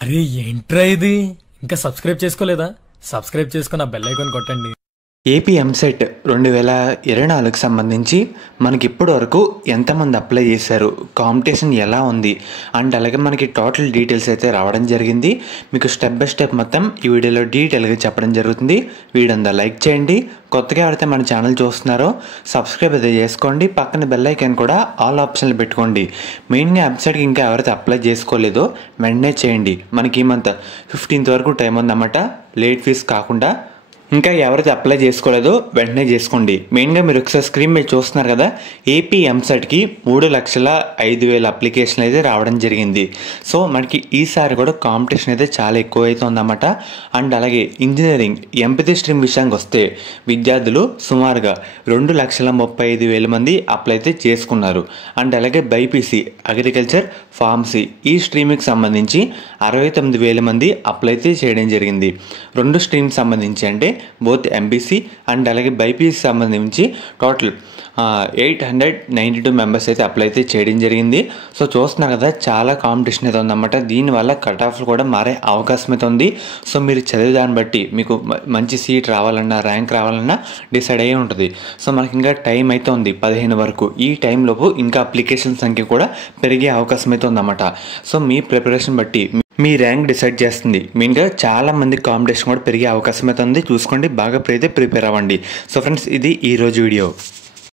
అరే ఏంట్రా ఇది? ఇంకా సబ్స్క్రైబ్ చేసుకోలేదా? సబ్స్క్రైబ్ చేసుకుని ఆ బెల్ ఐకాన్ కొట్టండి. ఏపీ ఎంసెట్ 2024కి సంబంధించి మనకి ఇప్పటి వరకు ఎంతమంది అప్లై చేశారు, కాంపిటీషన్ ఎలా ఉంది అండ్ అలాగే మనకి టోటల్ డీటెయిల్స్ అయితే రావడం జరిగింది. మీకు స్టెప్ బై స్టెప్ మొత్తం ఈ వీడియోలో డీటెయిల్గా చెప్పడం జరుగుతుంది. వీడియో అంతా లైక్ చేయండి. కొత్తగా ఎవరైతే మన ఛానల్ చూస్తున్నారో సబ్స్క్రైబ్ అయితే చేసుకోండి. పక్కన బెల్ ఐకాన్ కూడా ఆల్ ఆప్షన్లు పెట్టుకోండి. మెయిన్గా వెబ్సైట్కి ఇంకా ఎవరైతే అప్లై చేసుకోలేదో వెంటనే చేయండి. మనకి ఈ మంత్ 15th వరకు టైం ఉందన్నమాట, లేట్ ఫీజ్ కాకుండా. ఇంకా ఎవరైతే అప్లై చేసుకోలేదో వెంటనే చేసుకోండి. మెయిన్గా మీరు ఒకసారి స్క్రీన్ మీద చూస్తున్నారు కదా, ఏపీ ఎంసెట్కి 3,05,000 అప్లికేషన్లు అయితే రావడం జరిగింది. సో మనకి ఈసారి కూడా కాంపిటీషన్ అయితే చాలా ఎక్కువ అయితే ఉందన్నమాట. అండ్ అలాగే ఇంజనీరింగ్ ఎంపీసీ స్ట్రీమ్ విషయానికి వస్తే విద్యార్థులు సుమారుగా 2,35,000 మంది అప్లై అయితే చేసుకున్నారు. అండ్ అలాగే బైపీసీ అగ్రికల్చర్ ఫార్మసీ ఈ స్ట్రీమ్కి సంబంధించి 69,000 మంది అప్లై అయితే చేయడం జరిగింది. రెండు స్ట్రీమ్ సంబంధించి అంటే బోత్ ఎంపీసీ అండ్ అలాగే బైపీసీ సంబంధించి టోటల్ 892 మెంబర్స్ అయితే అప్లై అయితే చేయడం జరిగింది. సో చూస్తున్నారు కదా, చాలా కాంపిటీషన్ అయితే ఉందన్నమాట. దీనివల్ల కట్ ఆఫ్లు కూడా మారే అవకాశం అయితే ఉంది. సో మీరు చదివే దాన్ని బట్టి మీకు మంచి సీట్ రావాలన్నా, ర్యాంక్ రావాలన్నా డిసైడ్ అయ్యి ఉంటుంది. సో మనకి ఇంకా టైం అయితే ఉంది 15 వరకు. ఈ టైంలోపు ఇంకా అప్లికేషన్ సంఖ్య కూడా పెరిగే అవకాశం అయితే ఉందన్నమాట. సో మీ ప్రిపరేషన్ బట్టి మీ ర్యాంక్ డిసైడ్ చేస్తుంది. మెయిన్గా చాలా మంది కాంపిటీషన్ కూడా పెరిగే అవకాశం అయితే ఉంది. చూసుకోండి, బాగా ప్రిపేర్ అవ్వండి. సో ఫ్రెండ్స్, ఇది ఈరోజు వీడియో.